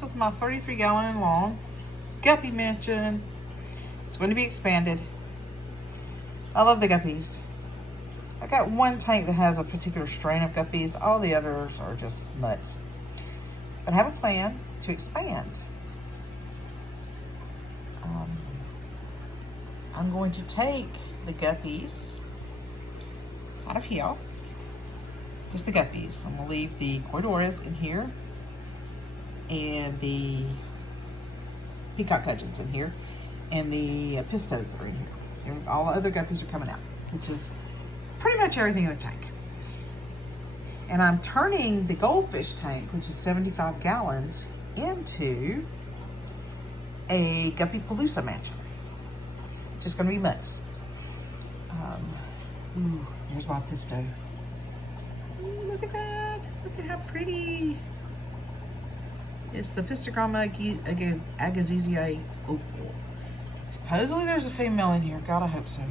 this is my 33-gallon long Guppy Mansion. It's going to be expanded. I love the guppies. I got one tank that has a particular strain of guppies. All the others are just nuts. But I have a plan to expand. I'm going to take the guppies out of here. Just the guppies. I'm going to leave the corduroys in here and the peacock gudgeons in here and the pistos are in here. All the other guppies are coming out, which is pretty much everything in the tank. And I'm turning the goldfish tank, which is 75 gallons, into a Guppy Palloosa Mansion. It's just going to be nuts. Here's my pisto. Ooh, look at that. Look at how pretty. It's the Pistogramma agassiziae opal. Supposedly there's a female in here. God, I hope so.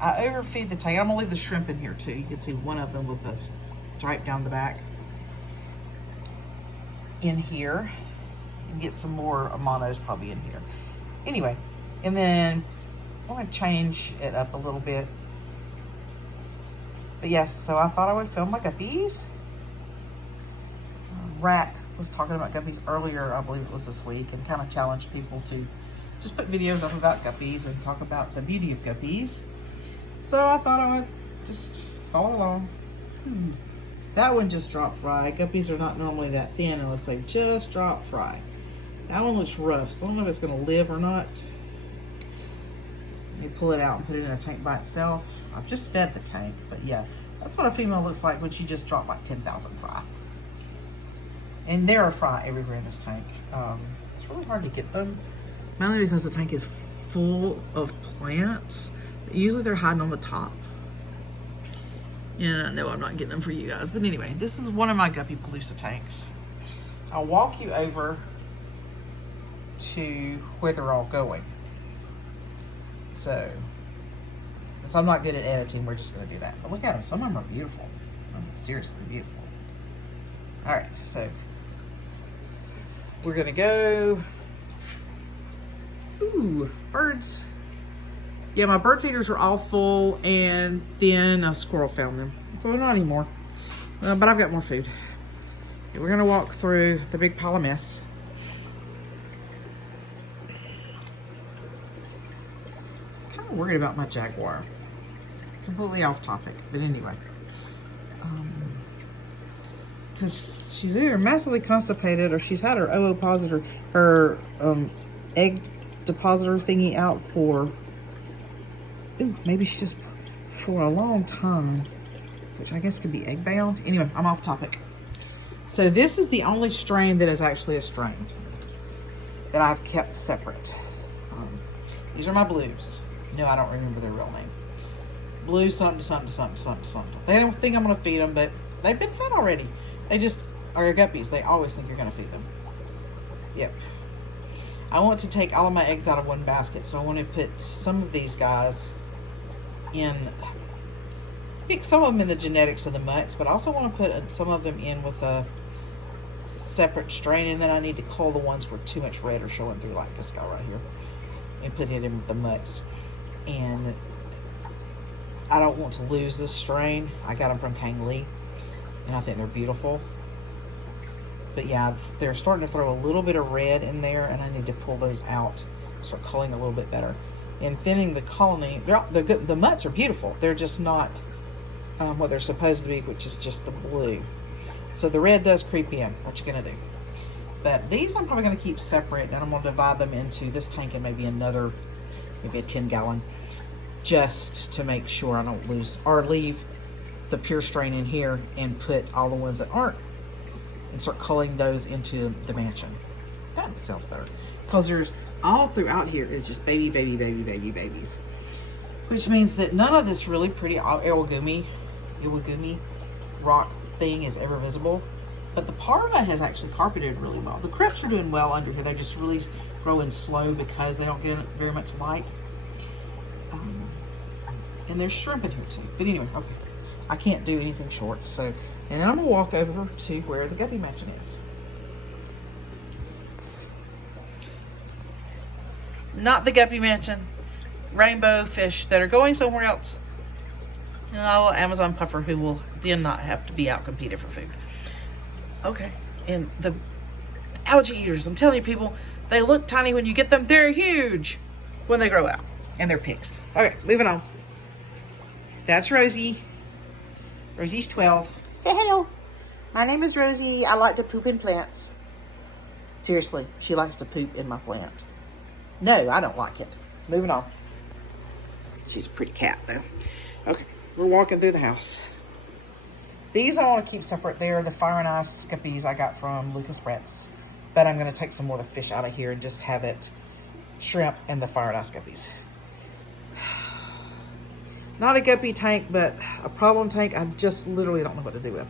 I overfeed the tank. I'm gonna leave the shrimp in here too. You can see one of them with a stripe down the back in here. And get some more Amanos probably in here. Anyway, and then I'm gonna change it up a little bit. But yes, so I thought I would film my guppies. Rat was talking about guppies earlier, I believe it was this week, and kind of challenged people to just put videos up about guppies and talk about the beauty of guppies. So I thought I would just follow along. That one just dropped fry. Guppies are not normally that thin unless they just drop fry. That one looks rough, so I don't know if it's going to live or not. They pull it out and put it in a tank by itself. I've just fed the tank, but yeah, that's what a female looks like when she just dropped like 10,000 fry. And there are fry everywhere in this tank. It's really hard to get them, mainly because the tank is full of plants. Usually they're hiding on the top. And no, I'm not getting them for you guys. But anyway, this is one of my Guppy Palloosa tanks. I'll walk you over to where they're all going. So, since I'm not good at editing, we're just going to do that. But look at them. Some of them are beautiful. Seriously beautiful. Alright, so we're going to go. Ooh, birds. Yeah, my bird feeders are all full, and then a squirrel found them. So they're not anymore. But I've got more food. Okay, we're going to walk through the big pile of mess. Kind of worried about my jaguar. Completely off topic, but anyway. Because she's either massively constipated or she's had her ovipositor, her egg depositor thingy out for... Ooh, maybe she just for a long time, which I guess could be egg bound. Anyway, I'm off topic. So this is the only strain that is actually a strain that I've kept separate. These are my blues. No, I don't remember their real name. Blue something, something, something, something, something. They don't think I'm going to feed them, but they've been fed already. They just are guppies. They always think you're going to feed them. Yep. I want to take all of my eggs out of one basket, so I want to put some of these guys in, pick some of them in the genetics of the mutts, but I also want to put some of them in with a separate strain, and then I need to cull the ones where too much red are showing through, like this guy right here, and put it in with the mutts. And I don't want to lose this strain. I got them from Kang Lee, and I think they're beautiful. But yeah, they're starting to throw a little bit of red in there, and I need to pull those out, start culling a little bit better. And thinning the colony, the mutts are beautiful. They're just not what they're supposed to be, which is just the blue. So the red does creep in. What you gonna do? But these I'm probably gonna keep separate, and I'm gonna divide them into this tank and maybe another, maybe a 10-gallon, just to make sure I don't lose or leave the pure strain in here and put all the ones that aren't, and start culling those into the mansion. That sounds better. Because there's all throughout here is just baby, baby, baby, baby, babies. Which means that none of this really pretty Iwagumi rock thing is ever visible. But the parva has actually carpeted really well. The crypts are doing well under here. They're just really growing slow because they don't get very much light. And there's shrimp in here too. But anyway, okay. I can't do anything short, so And then I'm gonna walk over to where the Guppy Mansion is. Not the Guppy Mansion. Rainbow fish that are going somewhere else. And a little Amazon puffer who will then not have to be out competed for food. Okay, and the algae eaters, I'm telling you people, they look tiny when you get them. They're huge when they grow out. And they're pigs. Okay, moving on. That's Rosie. Rosie's 12. Say hello. My name is Rosie. I like to poop in plants. Seriously, she likes to poop in my plant. No, I don't like it. Moving on. She's a pretty cat, though. Okay, we're walking through the house. These I want to keep separate. They're the fire and ice guppies I got from Lucas Brett's. But I'm going to take some more of the fish out of here and just have it shrimp and the fire and ice guppies. Not a guppy tank, but a problem tank I just literally don't know what to do with.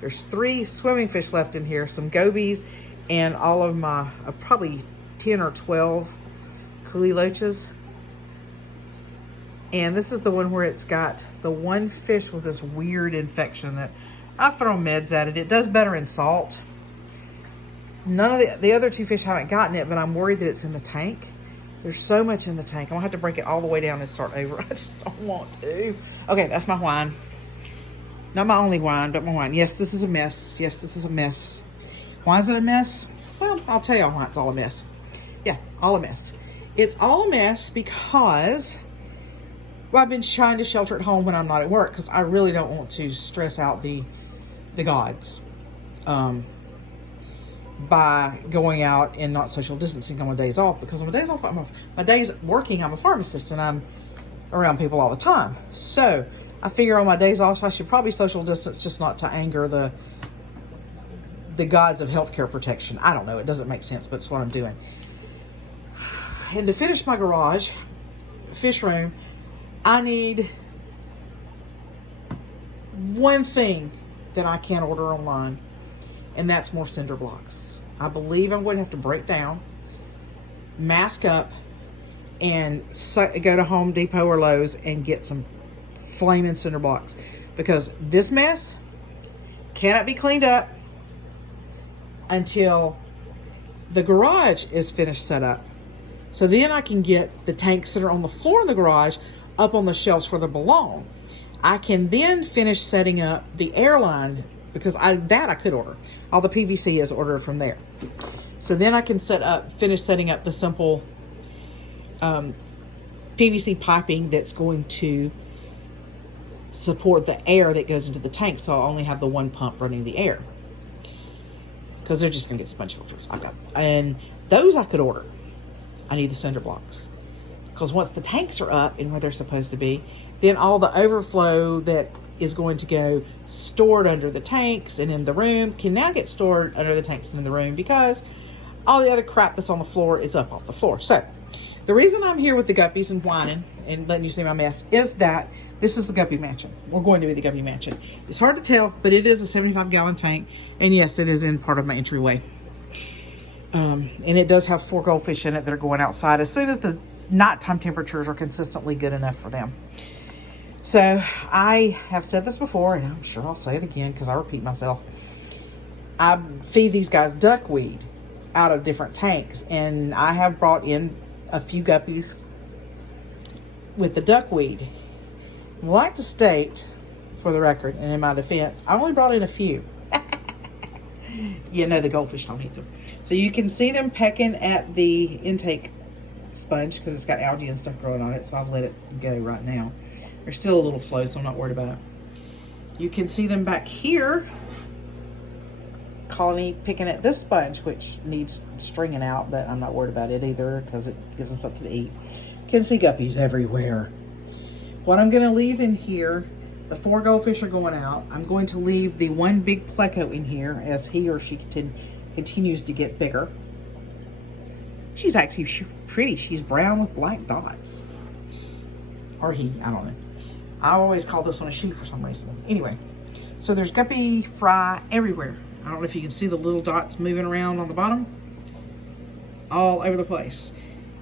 There's 3 swimming fish left in here, some gobies, and all of my probably 10 or 12 loaches. And this is the one where it's got the one fish with this weird infection that I throw meds at it. It does better in salt. None of the other 2 fish haven't gotten it, but I'm worried that it's in the tank. There's so much in the tank. I'm gonna have to break it all the way down and start over. I just don't want to. Okay, that's my wine. Not my only wine, but my wine. Yes, this is a mess. Yes, this is a mess. Why is it a mess? Well, I'll tell y'all why it's all a mess. Yeah, all a mess. It's all a mess because, well, I've been trying to shelter at home when I'm not at work because I really don't want to stress out the gods by going out and not social distancing on my days off, because on my days off, my days working, I'm a pharmacist and I'm around people all the time. So I figure on my days off, I should probably social distance, just not to anger the gods of healthcare protection. I don't know. It doesn't make sense, but it's what I'm doing. And to finish my garage, fish room, I need one thing that I can't order online, and that's more cinder blocks. I believe I'm going to have to break down, mask up, and go to Home Depot or Lowe's and get some flaming cinder blocks, because this mess cannot be cleaned up until the garage is finished set up. So then I can get the tanks that are on the floor in the garage up on the shelves where they belong. I can then finish setting up the airline, because I could order. All the PVC is ordered from there. So then I can finish setting up the simple PVC piping that's going to support the air that goes into the tank. So I'll only have the one pump running the air, because they're just gonna get sponge filters. And those I could order. I need the cinder blocks, because once the tanks are up and where they're supposed to be, then all the overflow that is going to go stored under the tanks and in the room can now get stored under the tanks and in the room, because all the other crap that's on the floor is up off the floor. So the reason I'm here with the guppies and whining and letting you see my mess is that this is the Guppy Mansion. We're going to be the Guppy Mansion. It's hard to tell, but it is a 75-gallon tank. And yes, it is in part of my entryway. And it does have 4 goldfish in it that are going outside as soon as the nighttime temperatures are consistently good enough for them. So I have said this before, and I'm sure I'll say it again because I repeat myself. I feed these guys duckweed out of different tanks, and I have brought in a few guppies with the duckweed. I'd like to state, for the record and in my defense, I only brought in a few. You know, the goldfish don't eat them. So you can see them pecking at the intake sponge because it's got algae and stuff growing on it, so I've let it go right now. There's still a little flow, so I'm not worried about it. You can see them back here, colony picking at this sponge, which needs stringing out, but I'm not worried about it either because it gives them something to eat. You can see guppies everywhere. What I'm going to leave in here, the 4 goldfish are going out. I'm going to leave the one big pleco in here as he or she continues to get bigger. She's actually pretty. She's brown with black dots. Or he, I don't know. I always call this one a she for some reason. Anyway, so there's guppy fry everywhere. I don't know if you can see the little dots moving around on the bottom. All over the place.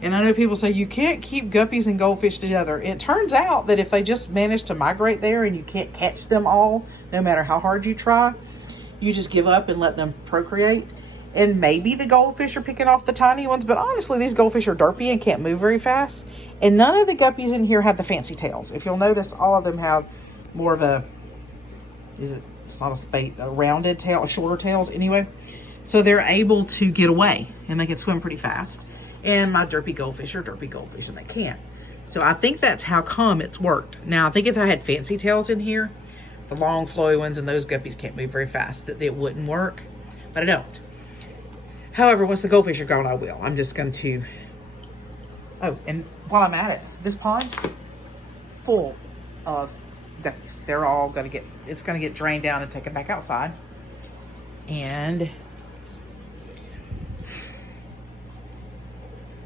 And I know people say you can't keep guppies and goldfish together. It turns out that if they just manage to migrate there and you can't catch them all, no matter how hard you try, you just give up and let them procreate. And maybe the goldfish are picking off the tiny ones, but honestly, these goldfish are derpy and can't move very fast. And none of the guppies in here have the fancy tails. If you'll notice, all of them have more of a, it's not a spade, a rounded tail, shorter tails anyway. So they're able to get away and they can swim pretty fast. And my derpy goldfish are derpy goldfish and they can't. So I think that's how come it's worked. Now, I think if I had fancy tails in here, the long flowy ones and those guppies can't move very fast, that it wouldn't work, but I don't. However, once the goldfish are gone, I will. I'm just going to, oh, and while I'm at it, this pond, full of guppies. They're all going to get, it's going to get drained down and taken back outside. And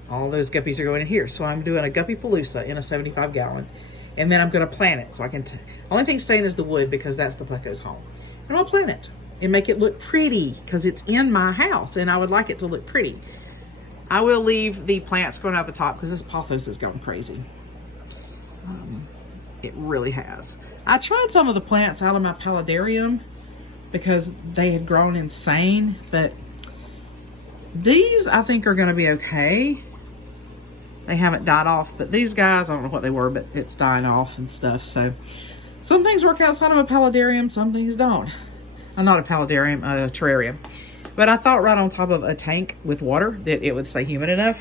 all those guppies are going in here. So I'm doing a Guppy Palloosa in a 75 gallon. And then I'm going to plant it. So I can, only thing staying is the wood because that's the Pleco's home. And I'll plant it and make it look pretty because it's in my house and I would like it to look pretty. I will leave the plants going out the top because this pothos is going crazy. It really has. I tried some of the plants out of my paludarium because they had grown insane, but these I think are going to be okay. They haven't died off, but these guys, I don't know what they were, but it's dying off and stuff. So some things work outside of a paludarium, some things don't. Not a paludarium, a terrarium. But I thought right on top of a tank with water that it would stay humid enough.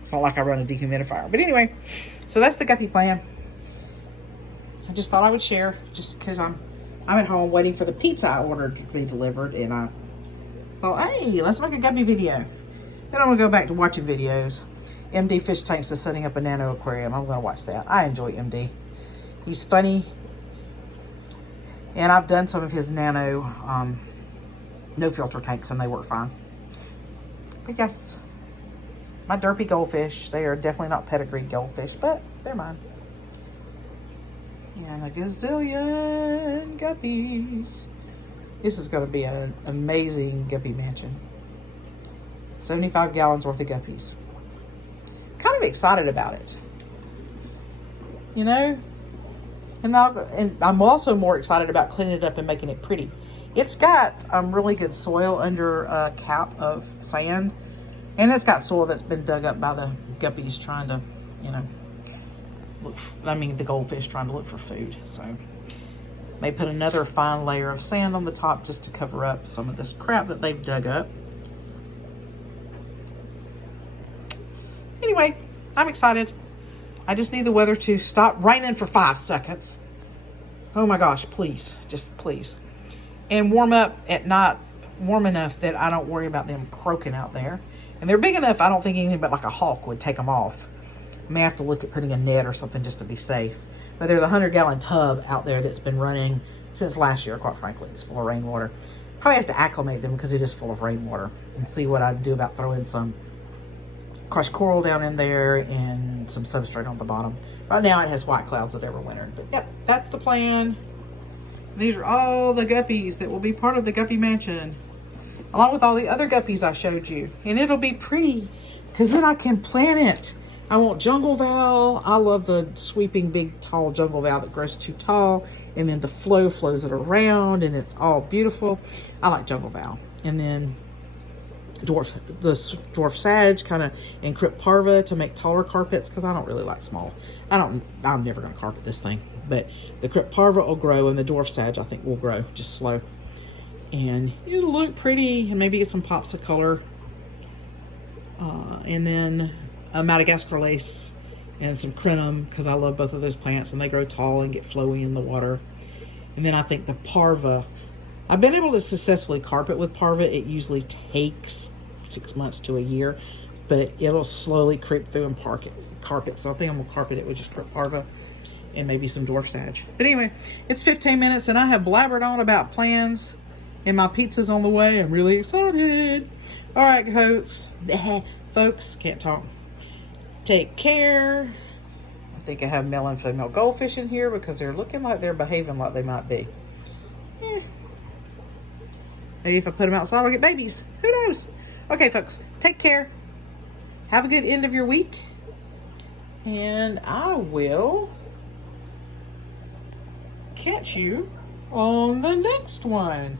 It's not like I run a dehumidifier. But anyway, so that's the guppy plan. I just thought I would share just because I'm at home waiting for the pizza I ordered to be delivered. And I thought, hey, let's make a guppy video. Then I'm going to go back to watching videos. MD Fish Tanks is setting up a nano aquarium. I'm going to watch that. I enjoy MD. He's funny. And I've done some of his nano no filter tanks and they work fine. But yes, my derpy goldfish, they are definitely not pedigreed goldfish, but they're mine. And a gazillion guppies. This is going to be an amazing guppy mansion. 75 gallons worth of guppies. Kind of excited about it. You know? And I'm also more excited about cleaning it up and making it pretty. It's got really good soil under a cap of sand. And it's got soil that's been dug up by the guppies trying to, you know, the goldfish trying to look for food. So they put another fine layer of sand on the top just to cover up some of this crap that they've dug up. Anyway, I'm excited. I just need the weather to stop raining for 5 seconds. Oh my gosh, please, just please. And warm up at not warm enough that I don't worry about them croaking out there. And they're big enough, I don't think anything but like a hawk would take them off. I may have to look at putting a net or something just to be safe. But there's a 100-gallon tub out there that's been running since last year, quite frankly. It's full of rainwater. Probably have to acclimate them because it is full of rainwater and see what I'd do about throwing some crushed coral down in there and some substrate on the bottom. Right now it has white clouds that overwintered. But yep, that's the plan. These are all the guppies that will be part of the Guppy Mansion, along with all the other guppies I showed you. And it'll be pretty because then I can plant it. I want jungle val. I love the sweeping big tall jungle val that grows too tall and then the flow flows it around and it's all beautiful. I like jungle val. And then the dwarf sage kind of, and crypt parva to make taller carpets because I don't really like small. I'm never going to carpet this thing, but the crypt parva will grow and the dwarf sage I think will grow just slow. And it'll look pretty and maybe get some pops of color. And then a Madagascar lace and some crinum because I love both of those plants and they grow tall and get flowy in the water. And then I think the parva, I've been able to successfully carpet with parva. It usually takes 6 months to a year, but it'll slowly creep through and carpet. So I think I'm gonna carpet it with just parva and maybe some dwarf sage. But anyway, it's 15 minutes and I have blabbered on about plans and my pizza's on the way. I'm really excited. All right, folks, can't talk. Take care. I think I have male and female goldfish in here because they're looking like they're behaving like they might be. Maybe if I put them outside, I'll get babies. Who knows? Okay, folks, take care. Have a good end of your week. And I will catch you on the next one.